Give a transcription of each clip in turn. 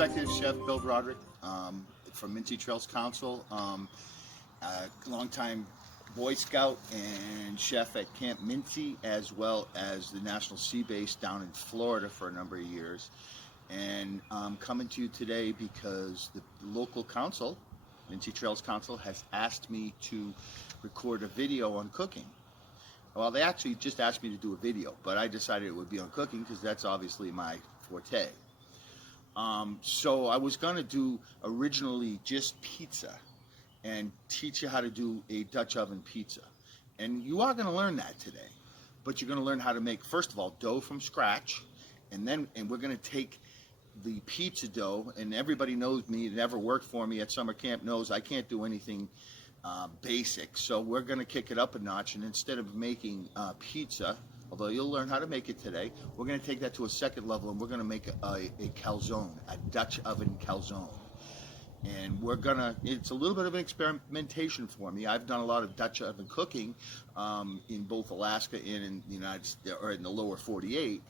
Executive Chef Bill Broderick from Minsi Trails Council, longtime Boy Scout and chef at Camp Minsi, as well as the National Sea Base down in Florida for a number of years. And I'm coming to you today because the local council, Minsi Trails Council, has asked me to record a video on cooking. Well, they actually just asked me to do a video, but I decided it would be on cooking because that's obviously my forte. So I was going to do originally just pizza and teach you how to do a Dutch oven pizza. And you are going to learn that today, but you're going to learn how to make, first of all, dough from scratch, and we're going to take the pizza dough, and everybody knows me, that ever worked for me at summer camp knows I can't do anything basic. So we're going to kick it up a notch, and instead of making pizza, although you'll learn how to make it today, we're going to take that to a second level, and we're going to make a calzone, a Dutch oven calzone. And it's a little bit of an experimentation for me. I've done a lot of Dutch oven cooking in both Alaska and in the United States, or in the lower 48,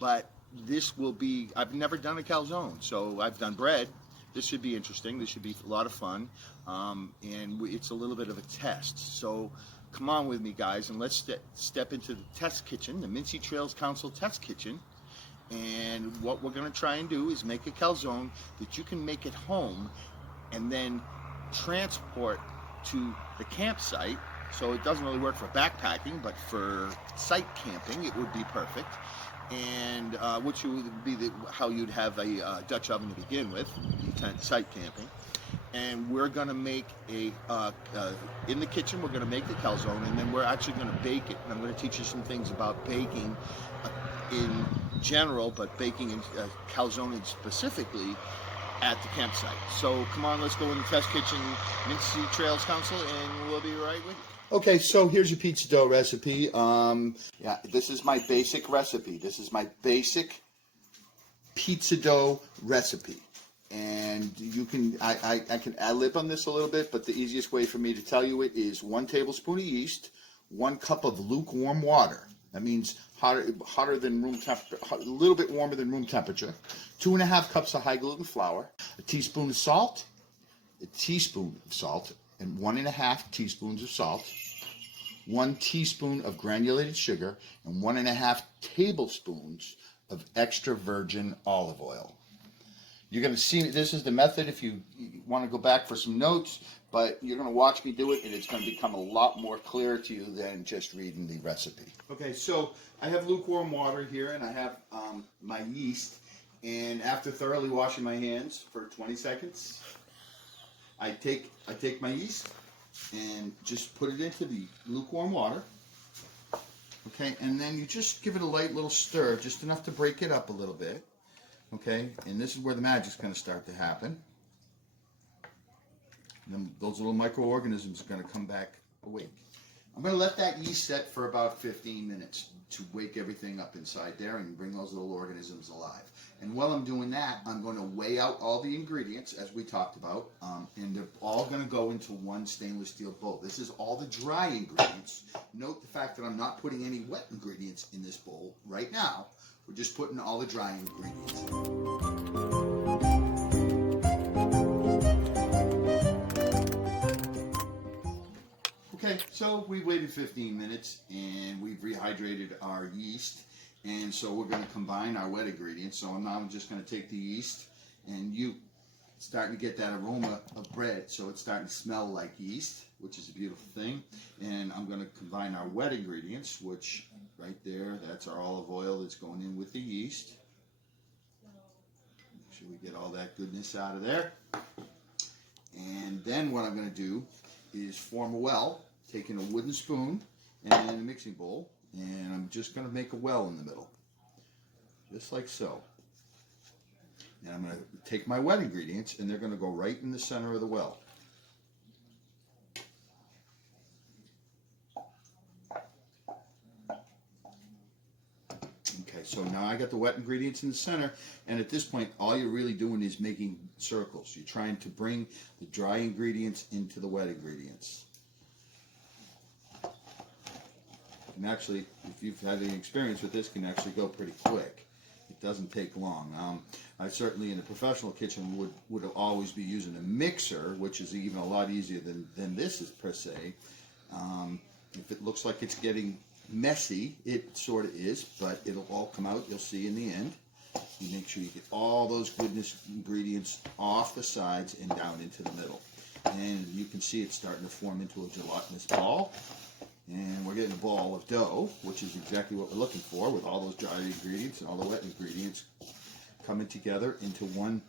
but this will be, I've never done a calzone, so I've done bread. This should be interesting. This should be a lot of fun, and it's a little bit of a test. So come on with me, guys, and let's step into the test kitchen, the Minsi Trails Council test kitchen. And what we're going to try and do is make a calzone that you can make at home and then transport to the campsite. So it doesn't really work for backpacking, but for site camping, it would be perfect. And which would be how you'd have a Dutch oven to begin with, site camping. And we're going to make in the kitchen, we're going to make the calzone, and then we're actually going to bake it. And I'm going to teach you some things about baking in general, but baking in calzone specifically at the campsite. So come on, let's go in the test kitchen, Minsi Trails Council, and we'll be right with you. Okay, so here's your pizza dough recipe. Yeah, this is my basic recipe. This is my basic pizza dough recipe. And you can, I can ad-lib on this a little bit, but the easiest way for me to tell you it is 1 tablespoon of yeast, 1 cup of lukewarm water. That means hotter than room temperature, a little bit warmer than room temperature. 2½ cups of high gluten flour, a teaspoon of salt, and 1½ teaspoons of salt, 1 teaspoon of granulated sugar, and 1½ tablespoons of extra virgin olive oil. You're going to see, this is the method if you want to go back for some notes, but you're going to watch me do it, and it's going to become a lot more clear to you than just reading the recipe. Okay, so I have lukewarm water here, and I have my yeast, and after thoroughly washing my hands for 20 seconds, I take my yeast and just put it into the lukewarm water. Okay, and then you just give it a light little stir, just enough to break it up a little bit. Okay, and this is where the magic's going to start to happen. And then those little microorganisms are going to come back awake. I'm going to let that yeast set for about 15 minutes to wake everything up inside there and bring those little organisms alive. And while I'm doing that, I'm going to weigh out all the ingredients, as we talked about, and they're all going to go into one stainless steel bowl. This is all the dry ingredients. Note the fact that I'm not putting any wet ingredients in this bowl right now. We're just putting all the dry ingredients in. Okay, so we waited 15 minutes and we've rehydrated our yeast, and so we're going to combine our wet ingredients. So now I'm just going to take the yeast, and it's starting to get that aroma of bread, so it's starting to smell like yeast, which is a beautiful thing. And I'm going to combine our wet ingredients, which right there, that's our olive oil that's going in with the yeast. Make sure we get all that goodness out of there. And then what I'm going to do is form a well, taking a wooden spoon and a mixing bowl, and I'm just going to make a well in the middle, just like so. And I'm going to take my wet ingredients, and they're going to go right in the center of the well. Okay, so now I got the wet ingredients in the center, and at this point, all you're really doing is making circles. You're trying to bring the dry ingredients into the wet ingredients. And actually, if you've had any experience with this, can actually go pretty quick. It doesn't take long. I certainly in a professional kitchen would always be using a mixer, which is even a lot easier than this is per se. If it looks like it's getting messy, it sort of is, but it'll all come out. You'll see in the end. You make sure you get all those goodness ingredients off the sides and down into the middle. And you can see it starting to form into a gelatinous ball. And we're getting a ball of dough, which is exactly what we're looking for, with all those dry ingredients and all the wet ingredients coming together into one.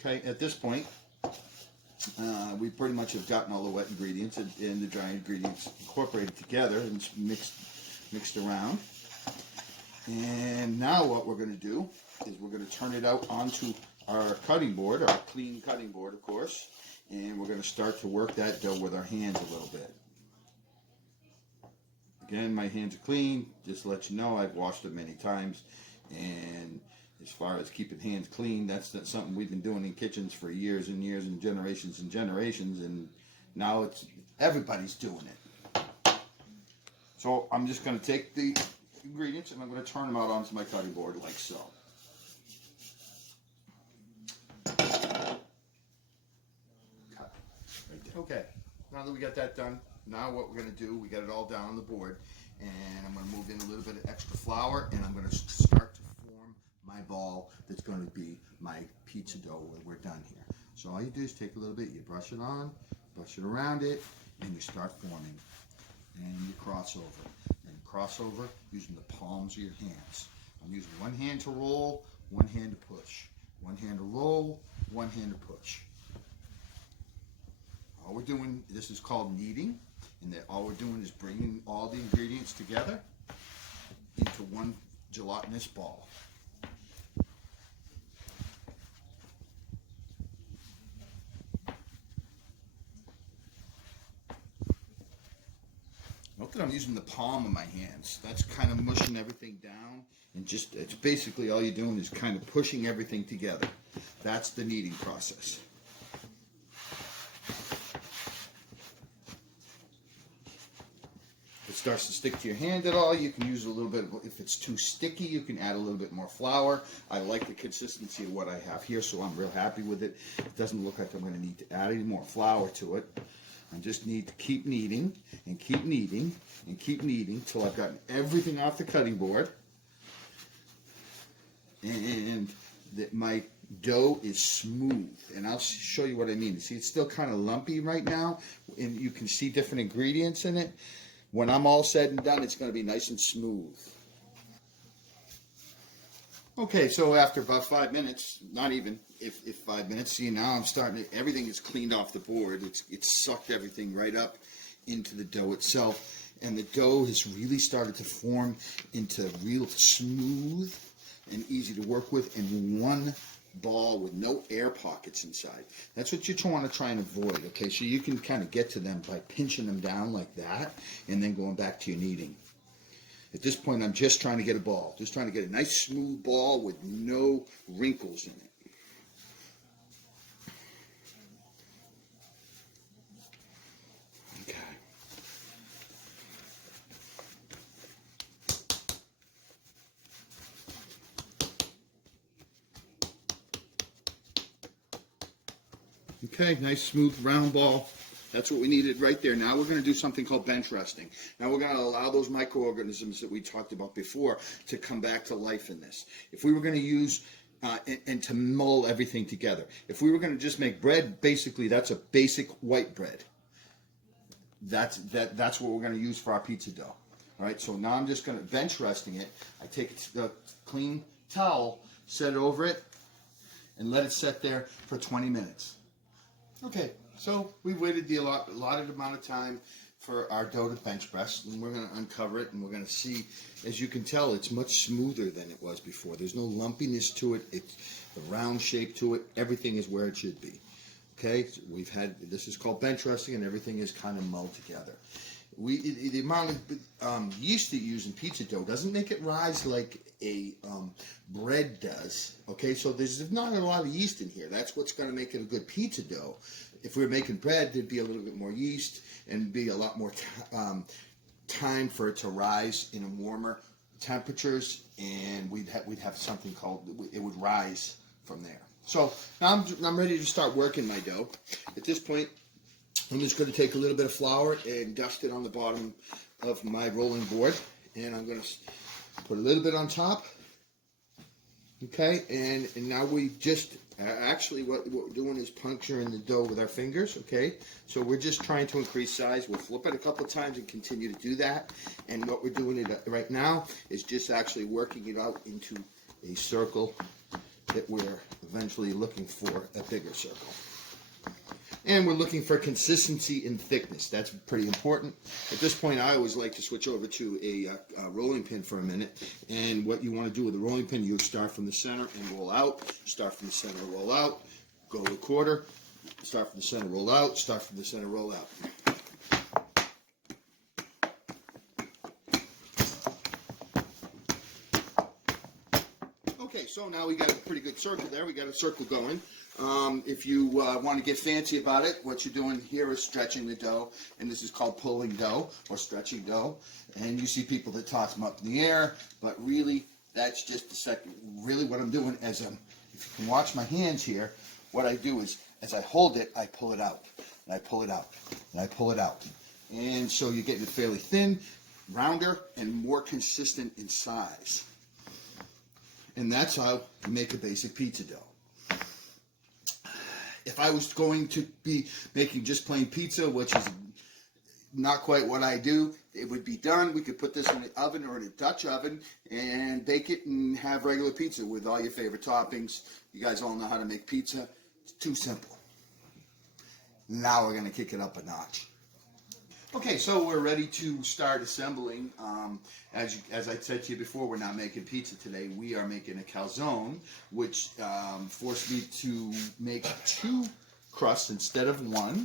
Okay, at this point, we pretty much have gotten all the wet ingredients and the dry ingredients incorporated together and mixed around. And now what we're going to do is we're going to turn it out onto our cutting board, our clean cutting board, of course, and we're going to start to work that dough with our hands a little bit. Again, my hands are clean, just to let you know. I've washed them many times, and as far as keeping hands clean, that's something we've been doing in kitchens for years and years and generations, and now everybody's doing it. So I'm just going to take the ingredients and I'm going to turn them out onto my cutting board like so. Okay, now that we got that done, now what we're going to do, we got it all down on the board, and I'm going to move in a little bit of extra flour, and I'm going to start to form my ball that's going to be my pizza dough when we're done here. So all you do is take a little bit, you brush it on, brush it around it, and you start forming. And you cross over. And cross over using the palms of your hands. I'm using one hand to roll, one hand to push. One hand to roll, one hand to push. All we're doing, this is called kneading, and that all we're doing is bringing all the ingredients together into one gelatinous ball. Note that I'm using the palm of my hands. That's kind of mushing everything down, and it's basically all you're doing is kind of pushing everything together. That's the kneading process. If it starts to stick to your hand at all, you can use a little bit of, if it's too sticky, you can add a little bit more flour. I like the consistency of what I have here, so I'm real happy with it. It doesn't look like I'm going to need to add any more flour to it. I just need to keep kneading and keep kneading and keep kneading till I've gotten everything off the cutting board and that my dough is smooth. And I'll show you what I mean. See, it's still kind of lumpy right now, and you can see different ingredients in it. When I'm all said and done, it's going to be nice and smooth. Okay, so after about 5 minutes, not even, if 5 minutes, see now I'm starting to, everything is cleaned off the board. It's sucked everything right up into the dough itself. And the dough has really started to form into real smooth and easy to work with in one ball with no air pockets inside. That's what you want to try and avoid, okay? So you can kind of get to them by pinching them down like that and then going back to your kneading. At this point, I'm just trying to get a ball. Just trying to get a nice smooth ball with no wrinkles in it. Okay. Okay, nice smooth round ball. That's what we needed right there. Now we're going to do something called bench resting. Now we're going to allow those microorganisms that we talked about before to come back to life in this. If we were going to use and to mull everything together. If we were going to just make bread, basically that's a basic white bread. That's what we're going to use for our pizza dough. All right, so now I'm just going to bench resting it. I take a clean towel, set it over it, and let it set there for 20 minutes. Okay, so we waited the allotted amount of time for our dough to bench press, and we're going to uncover it, and we're going to see, as you can tell, it's much smoother than it was before. There's no lumpiness to it. It's the round shape to it. Everything is where it should be. Okay, so this is called bench resting, and everything is kind of mulled together. the amount of yeast that you use in pizza dough doesn't make it rise like a bread does. Okay, so there's not a lot of yeast in here. That's what's going to make it a good pizza dough. If we were making bread, there'd be a little bit more yeast and be a lot more time for it to rise in a warmer temperatures, and we'd have something called, it would rise from there. So now I'm ready to start working my dough. At this point, I'm just going to take a little bit of flour and dust it on the bottom of my rolling board, and I'm going to put a little bit on top. Okay, and now we just actually what we're doing is puncturing the dough with our fingers. Okay, so we're just trying to increase size. We'll flip it a couple of times and continue to do that. And what we're doing right now is just actually working it out into a circle that we're eventually looking for a bigger circle. And we're looking for consistency and thickness. That's pretty important. At this point, I always like to switch over to a rolling pin for a minute. And what you want to do with the rolling pin, you start from the center and roll out. Start from the center, roll out. Go a quarter. Start from the center, roll out. Start from the center, roll out. Okay, so now we got a pretty good circle there. We got a circle going. If you want to get fancy about it, what you're doing here is stretching the dough, and this is called pulling dough or stretching dough. And you see people that toss them up in the air, but really that's just the second. Really, what I'm doing if you can watch my hands here, what I do is as I hold it, I pull it out, and I pull it out, and I pull it out, and so you're getting it fairly thin, rounder, and more consistent in size. And that's how you make a basic pizza dough. If I was going to be making just plain pizza, which is not quite what I do, it would be done. We could put this in the oven or in a Dutch oven and bake it and have regular pizza with all your favorite toppings. You guys all know how to make pizza. It's too simple. Now we're going to kick it up a notch. Okay, so we're ready to start assembling. As I said to you before, we're not making pizza today. We are making a calzone, which forced me to make 2 crusts instead of 1.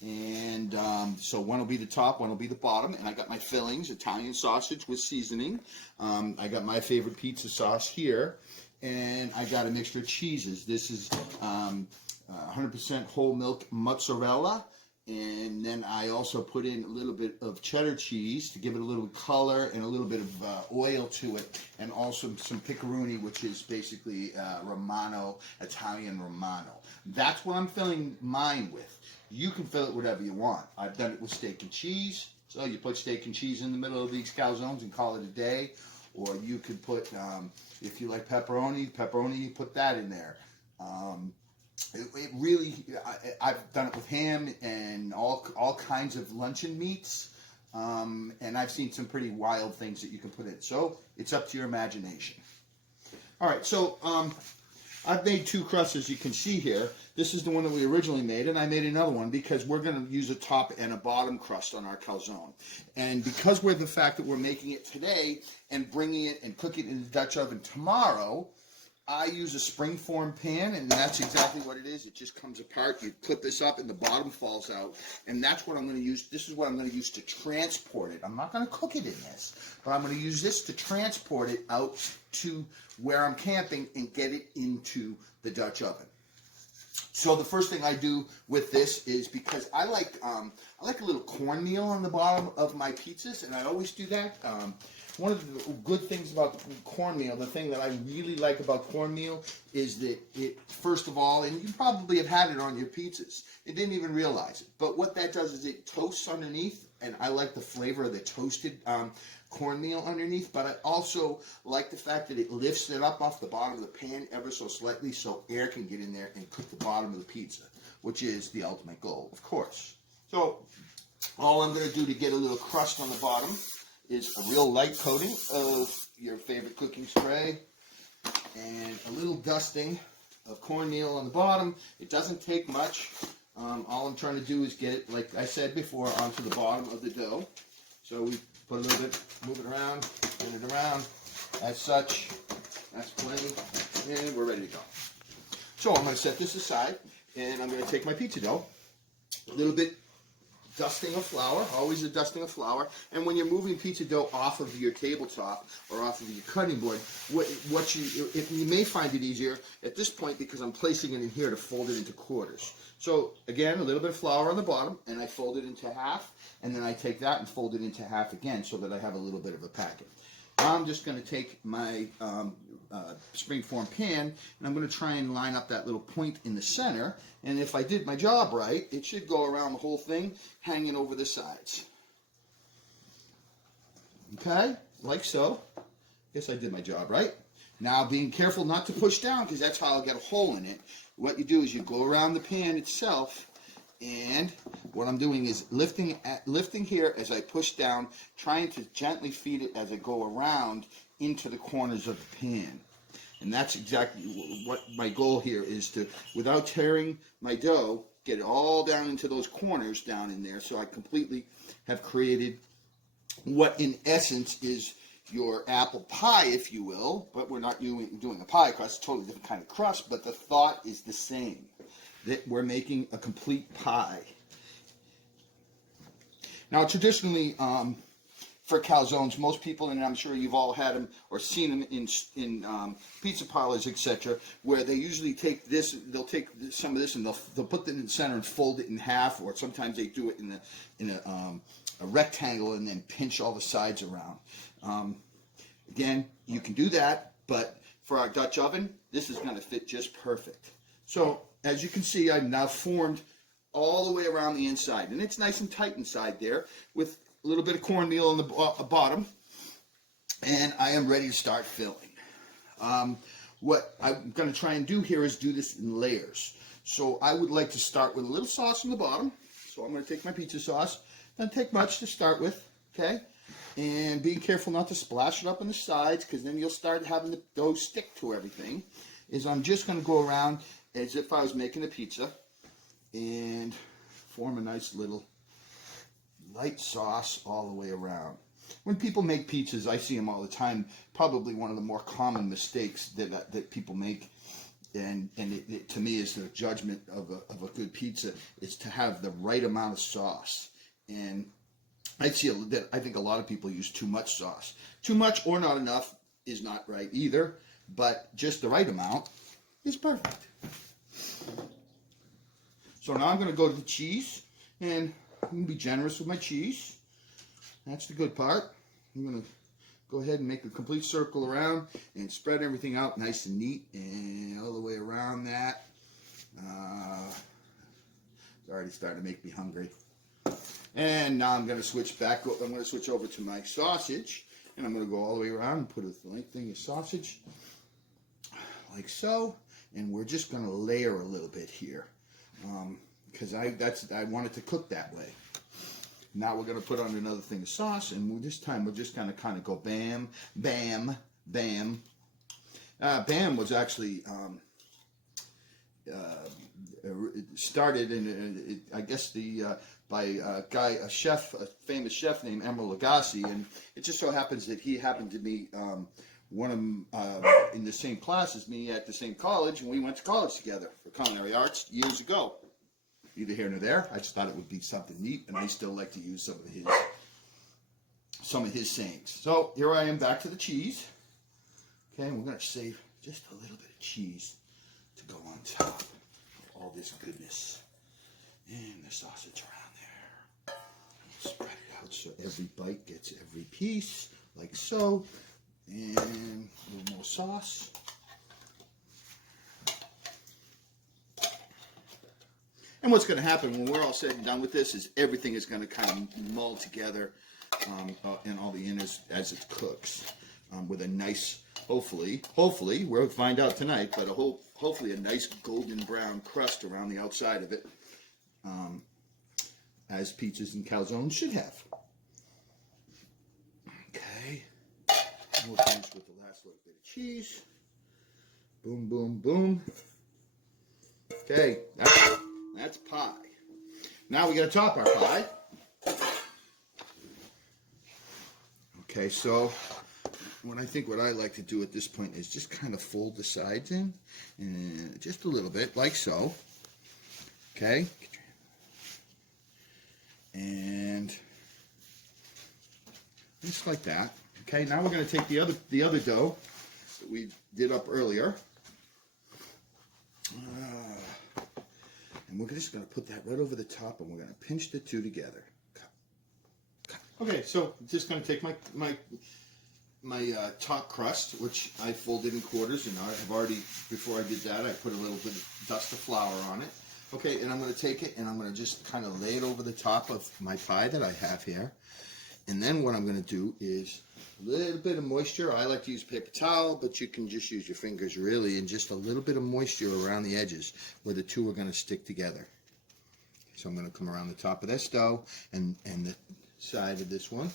And so one will be the top, one will be the bottom. And I got my fillings, Italian sausage with seasoning. I got my favorite pizza sauce here. And I got a mixture of cheeses. This is 100% whole milk mozzarella. And then I also put in a little bit of cheddar cheese to give it a little color and a little bit of oil to it, and also some pepperoni, which is basically Romano, Italian Romano. That's what I'm filling mine with. You can fill it whatever you want. I've done it with steak and cheese. So you put steak and cheese in the middle of these calzones and call it a day. Or you could put, if you like pepperoni, you put that in there. It really, I've done it with ham and all kinds of luncheon meats, and I've seen some pretty wild things that you can put in. So it's up to your imagination. All right, so I've made 2 crusts, as you can see here. This is the one that we originally made, and I made another one because we're going to use a top and a bottom crust on our calzone. And because we're the fact that we're making it today and bringing it and cooking it in the Dutch oven tomorrow, I use a springform pan, and that's exactly what it is. It just comes apart. You clip this up, and the bottom falls out. And that's what I'm going to use. This is what I'm going to use to transport it. I'm not going to cook it in this, but I'm going to use this to transport it out to where I'm camping and get it into the Dutch oven. So the first thing I do with this is, because I like a little cornmeal on the bottom of my pizzas, and I always do that. One of the good things about cornmeal, the thing that I really like about cornmeal, is that it, first of all, and you probably have had it on your pizzas, you didn't even realize it, but what that does is it toasts underneath, and I like the flavor of the toasted cornmeal underneath, but I also like the fact that it lifts it up off the bottom of the pan ever so slightly so air can get in there and cook the bottom of the pizza, which is the ultimate goal, of course. So all I'm going to do to get a little crust on the bottom is a real light coating of your favorite cooking spray and a little dusting of cornmeal on the bottom. It doesn't take much. All I'm trying to do is get it, like I said before, onto the bottom of the dough. So we put a little bit, move it around, spin it around, as such. That's plenty, and we're ready to go. So I'm going to set this aside, and I'm going to take my pizza dough, a little bit dusting of flour, always a dusting of flour. And when you're moving pizza dough off of your tabletop or off of your cutting board, you may find it easier at this point because I'm placing it in here to fold it into quarters. So again, a little bit of flour on the bottom, and I fold it into half, and then I take that and fold it into half again so that I have a little bit of a packet. Now I'm just going to take my springform pan, and I'm going to try and line up that little point in the center, and if I did my job right, it should go around the whole thing, hanging over the sides. Okay, like so. Guess I did my job right. Now being careful not to push down, because that's how I'll get a hole in it. What you do is you go around the pan itself, and what I'm doing is lifting here as I push down, trying to gently feed it as I go around into the corners of the pan. And that's exactly what my goal here is, to, without tearing my dough, get it all down into those corners down in there, so I completely have created what in essence is your apple pie, if you will, but we're not doing a pie crust, it's a totally different kind of crust, but the thought is the same, that we're making a complete pie. Now, traditionally, for calzones, most people, and I'm sure you've all had them or seen them in pizza parlors, etc., where they usually take this, they'll take some of this and they'll put it in the center and fold it in half, or sometimes they do it in a rectangle and then pinch all the sides around. Again, you can do that, but for our Dutch oven, this is going to fit just perfect. So, as you can see, I've now formed all the way around the inside, and it's nice and tight inside there with a little bit of cornmeal on the bottom, and I am ready to start filling. What I'm going to try and do here is do this in layers. So I would like to start with a little sauce on the bottom. So I'm going to take my pizza sauce. Doesn't take much to start with, okay? And being careful not to splash it up on the sides, because then you'll start having the dough stick to everything. Is I'm just going to go around as if I was making a pizza and form a nice little light sauce all the way around. When people make pizzas, I see them all the time. Probably one of the more common mistakes that people make, and it to me is the judgment of a good pizza, is to have the right amount of sauce. And I think a lot of people use too much sauce. Too much or not enough is not right either, but just the right amount is perfect. So now I'm going to go to the cheese, and I'm going to be generous with my cheese. That's the good part. I'm going to go ahead and make a complete circle around and spread everything out nice and neat and all the way around that. It's already starting to make me hungry. And now I'm going to switch back. I'm going to switch over to my sausage, and I'm going to go all the way around and put a thing of sausage like so. And we're just going to layer a little bit here, because I want it to cook that way. Now we're going to put on another thing of sauce, and this time we're just going to kind of go bam, bam, bam. Bam was actually started in, I guess, by a chef, a famous chef named Emeril Lagasse, and it just so happens that he happened to be one of in the same class as me at the same college, and we went to college together for culinary arts years ago. Neither here nor there. I just thought it would be something neat, and I still like to use some of his sayings. So here I am back to the cheese. Okay, and we're going to save just a little bit of cheese to go on top of all this goodness. And the sausage around there. Spread it out so every bite gets every piece, like so. And a little more sauce. And what's going to happen when we're all said and done with this is everything is going to kind of mull together in all the innards as it cooks, with a nice, hopefully, we'll find out tonight, but hopefully a nice golden brown crust around the outside of it, as pizzas and calzones should have. Okay, and we'll finish with the last little bit of cheese. Boom, boom, boom. Okay, that's pie. Now we got to top our pie. Okay, so what I like to do at this point is just kind of fold the sides in, and just a little bit, like so. Okay, And just like that. Okay, now we're going to take the other dough that we did up earlier. And we're just going to put that right over the top, and we're going to pinch the two together. Okay, so just going to take my top crust, which I folded in quarters, and I've already, before I did that, I put a little bit of dust of flour on it. Okay, and I'm going to take it, and I'm going to just kind of lay it over the top of my pie that I have here. And then what I'm going to do is a little bit of moisture. I like to use paper towel, but you can just use your fingers really, and just a little bit of moisture around the edges where the two are going to stick together. So I'm going to come around the top of this dough and the side of this one,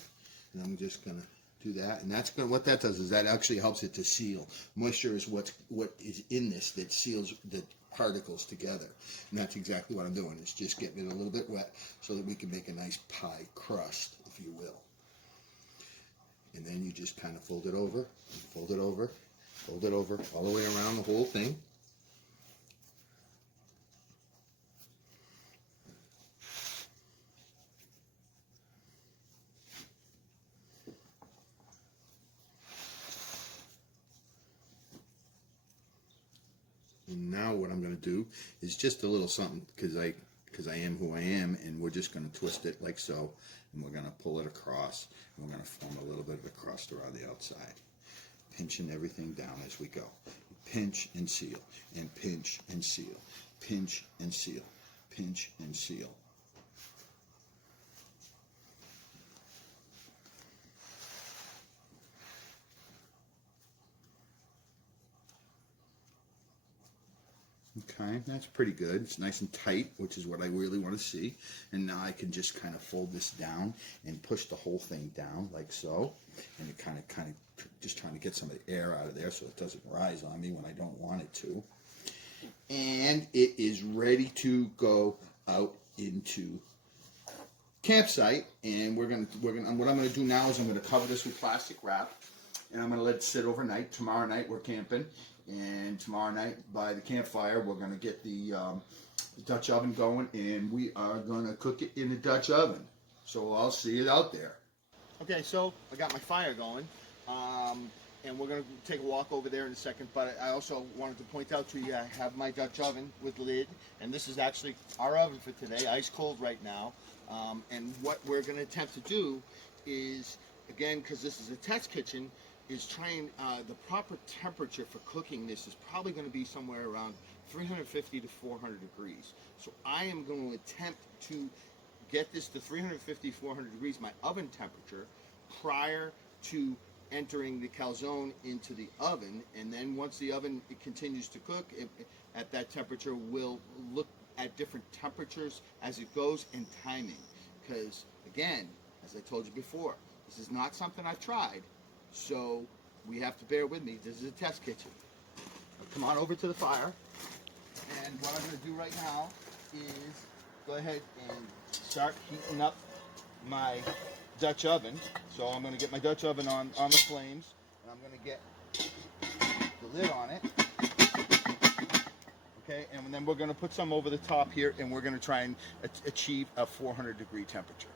and I'm just going to do that. And that's going what that does is that actually helps it to seal. Moisture is what is in this that seals the particles together, and that's exactly what I'm doing. It's just getting it a little bit wet so that we can make a nice pie crust, if you will. And then you just kind of fold it over, fold it over, fold it over, all the way around the whole thing. And now what I'm going to do is just a little something, because I am who I am, and we're just going to twist it like so, and we're going to pull it across, and we're going to form a little bit of a crust around the outside, pinching everything down as we go. Pinch and seal, and pinch and seal, pinch and seal, pinch and seal. Okay, that's pretty good. It's nice and tight, which is what I really want to see. And now I can just kind of fold this down and push the whole thing down like so. And it kind of just trying to get some of the air out of there so it doesn't rise on me when I don't want it to. And it is ready to go out into campsite. And what I'm going to do now is I'm going to cover this with plastic wrap, and I'm going to let it sit overnight. Tomorrow night we're camping. And tomorrow night by the campfire, we're going to get the Dutch oven going, and we are going to cook it in the Dutch oven. So I'll see it out there. Okay, so I got my fire going, and we're going to take a walk over there in a second. But I also wanted to point out to you, I have my Dutch oven with lid, and this is actually our oven for today, ice cold right now. And what we're going to attempt to do is, again, because this is a test kitchen, is trying the proper temperature for cooking this is probably going to be somewhere around 350 to 400 degrees. So I am going to attempt to get this to 350, 400 degrees, my oven temperature, prior to entering the calzone into the oven. And then once the oven continues to cook, at that temperature, we'll look at different temperatures as it goes and timing. Because, again, as I told you before, this is not something I've tried. So we have to bear with me. This is a test kitchen. Come on over to the fire. And what I'm going to do right now is go ahead and start heating up my Dutch oven. So I'm going to get my Dutch oven on the flames. And I'm going to get the lid on it. Okay, and then we're going to put some over the top here, and we're going to try and achieve a 400 degree temperature.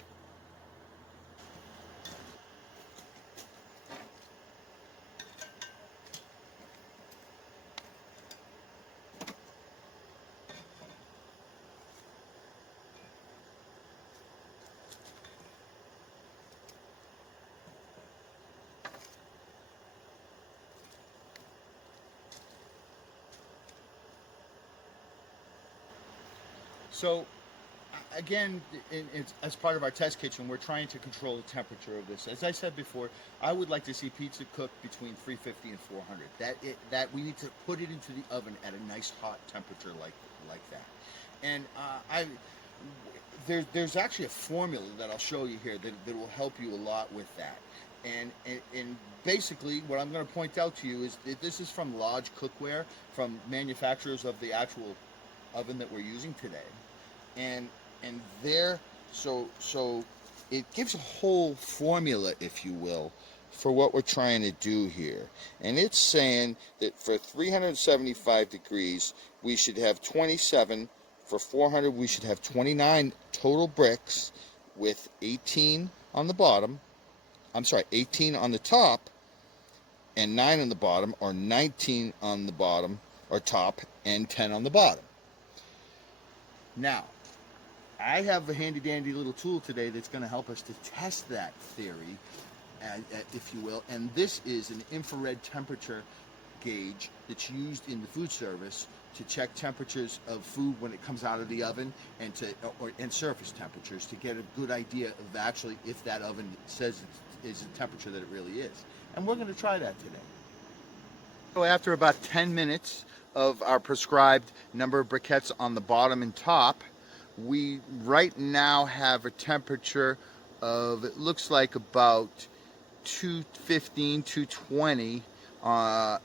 So, again, as part of our test kitchen, we're trying to control the temperature of this. As I said before, I would like to see pizza cooked between 350 and 400. That we need to put it into the oven at a nice hot temperature like that. And there's actually a formula that I'll show you here that will help you a lot with that. And basically, what I'm going to point out to you is that this is from Lodge Cookware, from manufacturers of the actual oven that we're using today. And there, so it gives a whole formula, if you will, for what we're trying to do here. And it's saying that for 375 degrees, we should have 27. For 400, we should have 29 total bricks. with 18 on the bottom, 18 on the top and 9 on the bottom, or 19 on the bottom or top and 10 on the bottom. Now, I have a handy dandy little tool today that's going to help us to test that theory, if you will, and this is an infrared temperature gauge that's used in the food service to check temperatures of food when it comes out of the oven, and surface temperatures, to get a good idea of actually if that oven says is the temperature that it really is. And we're going to try that today. So after about 10 minutes of our prescribed number of briquettes on the bottom and top, we right now have a temperature of, it looks like about 215, 220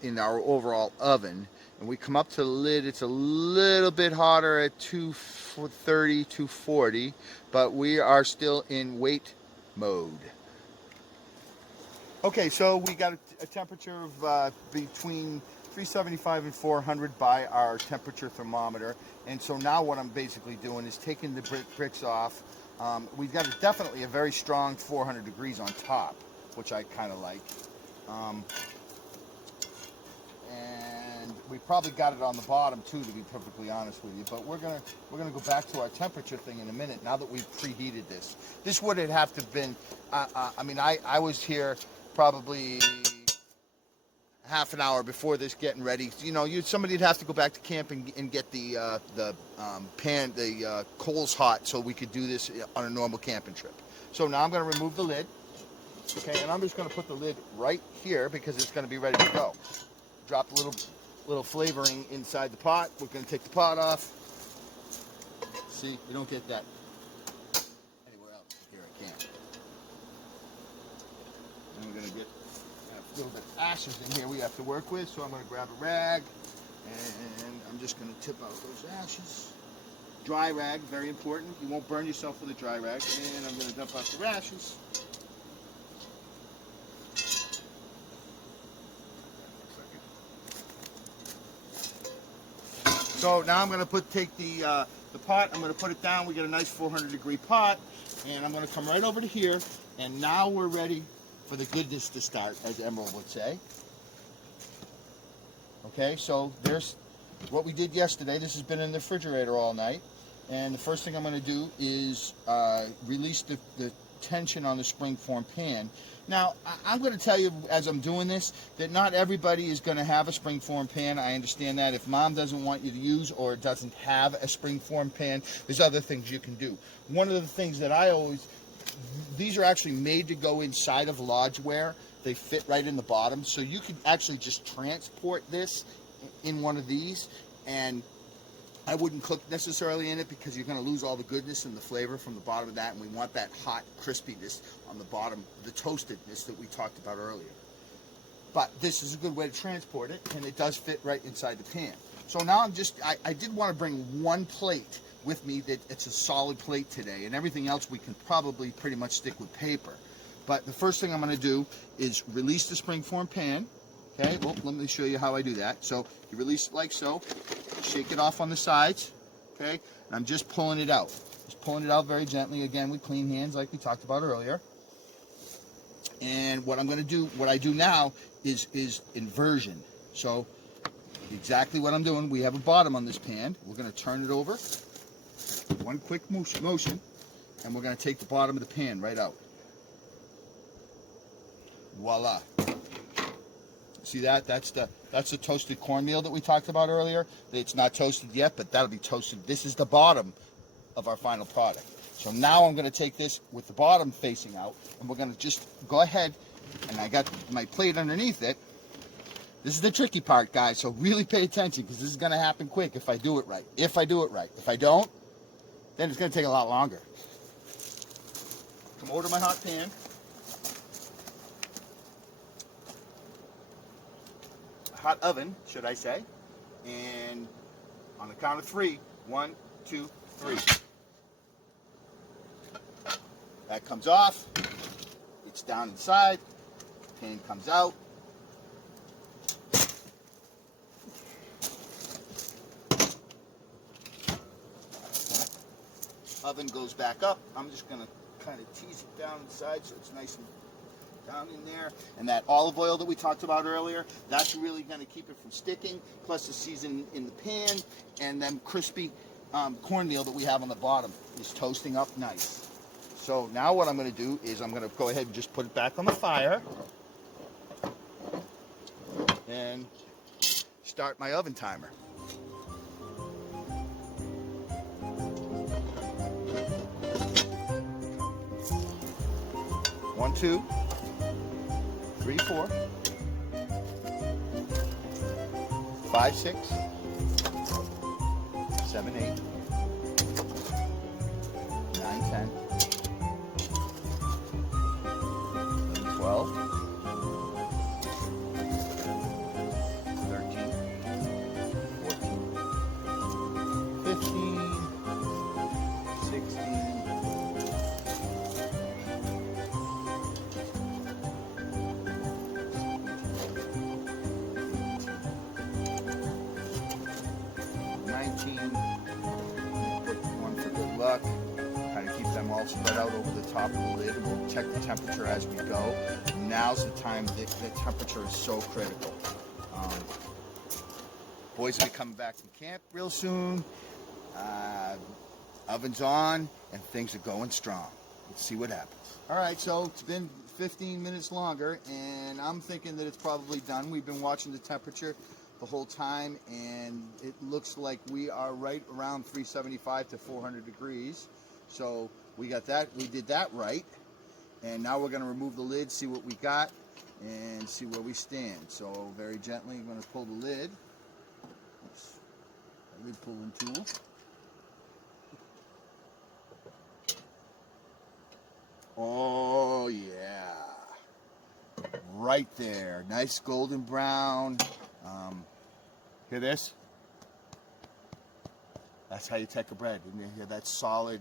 in our overall oven. And we come up to the lid, it's a little bit hotter at 230, 240, but we are still in wait mode. Okay, so we got a temperature of between 375 and 400 by our temperature thermometer. And so now what I'm basically doing is taking the bricks off. We've got definitely a very strong 400 degrees on top, which I kind of like. And we probably got it on the bottom too, to be perfectly honest with you. But we're gonna go back to our temperature thing in a minute. Now that we've preheated this, this would have to have been. I mean, I was here probably half an hour before this, getting ready. You know, somebody'd have to go back to camp and get the coals hot so we could do this on a normal camping trip. So now I'm going to remove the lid. Okay, and I'm just going to put the lid right here because it's going to be ready to go. Drop a little flavoring inside the pot. We're going to take the pot off. See, you don't get that anywhere else. Here I can. And we're going to get a little bit of ashes in here we have to work with, so I'm going to grab a rag and I'm just going to tip out those ashes. Dry rag, very important. You won't burn yourself with a dry rag. And I'm going to dump out the ashes. So now I'm going to take the pot, I'm going to put it down. We got a nice 400 degree pot, and I'm going to come right over to here, and now we're ready for the goodness to start, as Emerald would say. Okay, so there's what we did yesterday. This has been in the refrigerator all night, and the first thing I'm going to do is release the tension on the springform pan. Now, I'm going to tell you as I'm doing this that not everybody is going to have a springform pan. I understand that. If mom doesn't want you to use or doesn't have a springform pan, there's other things you can do. One of the things that these are actually made to go inside of lodgeware. They fit right in the bottom, so you can actually just transport this in one of these, and I wouldn't cook necessarily in it because you're going to lose all the goodness and the flavor from the bottom of that, and we want that hot crispiness on the bottom, the toastedness that we talked about earlier. But this is a good way to transport it, and it does fit right inside the pan. So now I did want to bring one plate with me that it's a solid plate today, and everything else we can probably pretty much stick with paper. But the first thing I'm going to do is release the springform pan. Okay, well, let me show you how I do that. So you release it like so, shake it off on the sides, okay, and I'm just pulling it out. Just pulling it out very gently, again, with clean hands like we talked about earlier. And what I'm going to do, what I do now is inversion. So exactly what I'm doing, we have a bottom on this pan. We're going to turn it over, one quick motion, and we're going to take the bottom of the pan right out. Voila. See that? That's the toasted cornmeal that we talked about earlier. It's not toasted yet, but that'll be toasted. This is the bottom of our final product. So now I'm going to take this with the bottom facing out, and we're going to just go ahead, and I got my plate underneath it. This is the tricky part, guys, so really pay attention because this is going to happen quick if I do it right. If I do it right. If I don't, then it's going to take a lot longer. Come over to my hot pan. Hot oven, should I say, and on the count of 3, 1, 2, 3. That comes off, it's down inside, pan comes out. Oven goes back up. I'm just going to kind of tease it down inside so it's nice and down in there. And that olive oil that we talked about earlier, that's really going to keep it from sticking, plus the season in the pan, and then crispy cornmeal that we have on the bottom is toasting up nice. So now what I'm going to do is I'm going to go ahead and just put it back on the fire and start my oven timer. 1, 2, 3, 4, 5, 6, 7, 8, 9, 10, 11, 12, 13, 14, 15, 16, 19, put one for good luck, kind of keep them all spread out over the top of the lid, and we'll check the temperature as we go. Now's the time that the temperature is so critical. Boys will be coming back from camp real soon. Oven's on, and things are going strong. Let's see what happens. All right, so it's been 15 minutes longer, and I'm thinking that it's probably done. We've been watching the temperature the whole time, and it looks like we are right around 375 to 400 degrees. So we got that, we did that right. And now we're gonna remove the lid, see what we got, and see where we stand. So very gently, I'm gonna pull the lid. Oops. A lid pulling tool. Oh yeah. Right there, nice golden brown. Hear this? That's how you take a bread. And you hear that solid,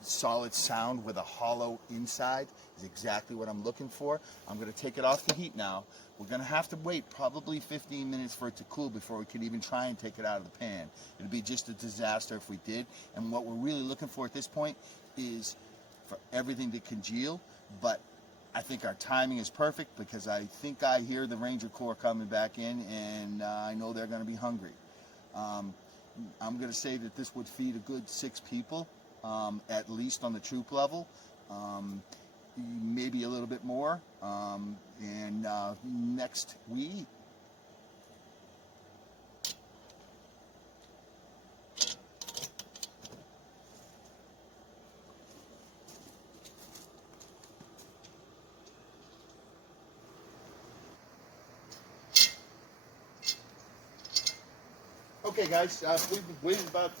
solid sound with a hollow inside is exactly what I'm looking for. I'm going to take it off the heat now. We're going to have to wait probably 15 minutes for it to cool before we can even try and take it out of the pan. It'd be just a disaster if we did. And what we're really looking for at this point is for everything to congeal, but I think our timing is perfect because I think I hear the Ranger Corps coming back in, and I know they're going to be hungry. I'm going to say that this would feed a good 6 people, at least on the troop level, maybe a little bit more, and next we eat. Okay, guys, we've waited about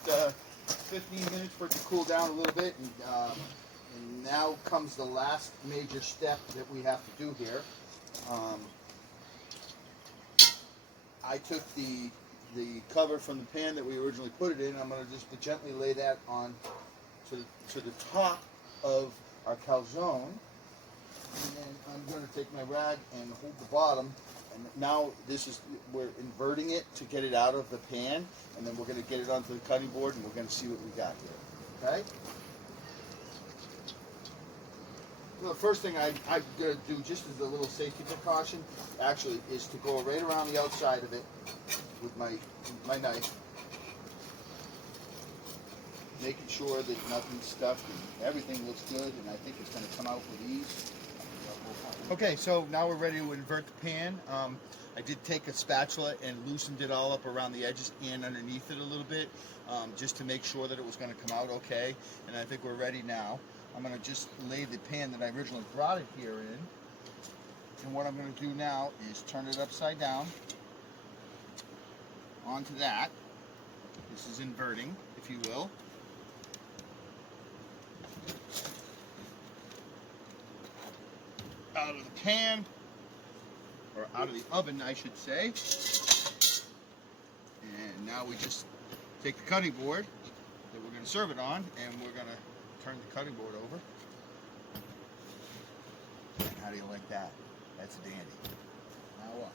15 minutes for it to cool down a little bit, and now comes the last major step that we have to do here. I took the cover from the pan that we originally put it in. I'm going to just gently lay that on to the top of our calzone, and then I'm going to take my rag and hold the bottom. And now we're inverting it to get it out of the pan, and then we're going to get it onto the cutting board, and we're going to see what we got here. Okay? Well, the first thing I'm going to do, just as a little safety precaution, actually, is to go right around the outside of it with my knife, making sure that nothing's stuck and everything looks good, and I think it's going to come out with ease. Okay, so now we're ready to invert the pan. I did take a spatula and loosened it all up around the edges and underneath it a little bit, just to make sure that it was going to come out okay. And I think we're ready now. I'm going to just lay the pan that I originally brought it here in. And what I'm going to do now is turn it upside down onto that. This is inverting, if you will. Out of the pan, or out of the oven, I should say. And now we just take the cutting board that we're going to serve it on, and we're going to turn the cutting board over. And how do you like that? That's dandy. Now watch.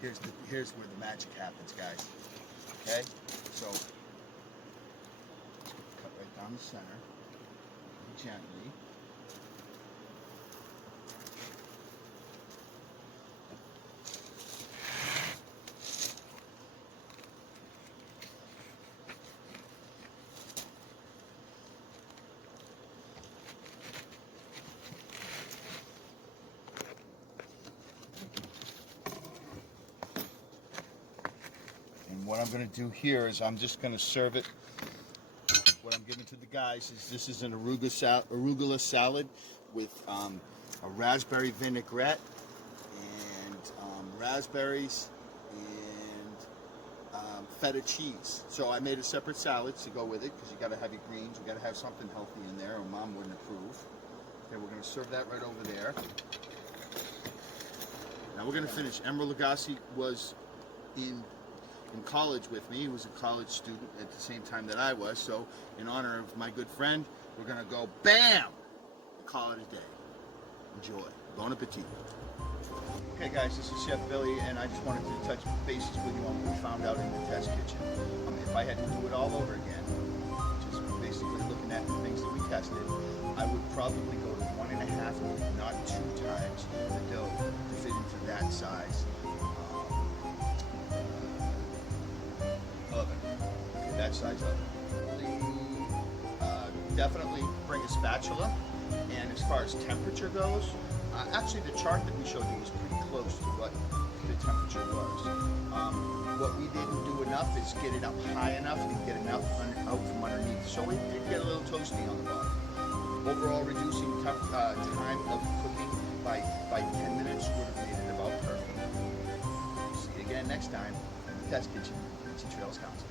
Here's where the magic happens, guys. Okay? So, cut right down the center, gently. And what I'm going to do here is I'm just going to serve it. What I'm giving to the guys is this is an arugula salad with a raspberry vinaigrette and raspberries and feta cheese. So I made a separate salad to go with it because you got to have your greens, you got to have something healthy in there, or Mom wouldn't approve. Okay, we're going to serve that right over there. Now we're going to finish. Emeril Lagasse was in college with me. He was a college student at the same time that I was. So in honor of my good friend, we're going to go BAM! Call it a day. Enjoy. Bon appetit. Okay guys, this is Chef Billy, and I just wanted to touch bases with you on what we found out in the test kitchen. If I had to do it all over again, just basically looking at the things that we tested, I would probably go to 1.5, not 2 times the dough to fit into that size oven. Okay, that size oven. Definitely bring a spatula. And as far as temperature goes, actually the chart that we showed you was pretty close to what the temperature was. What we didn't do enough is get it up high enough and get enough out from underneath. So it did get a little toasty on the bottom. Overall, reducing time of cooking by 10 minutes would have made it about perfect. See you again next time in the Test Kitchen, Minsi Trails Council.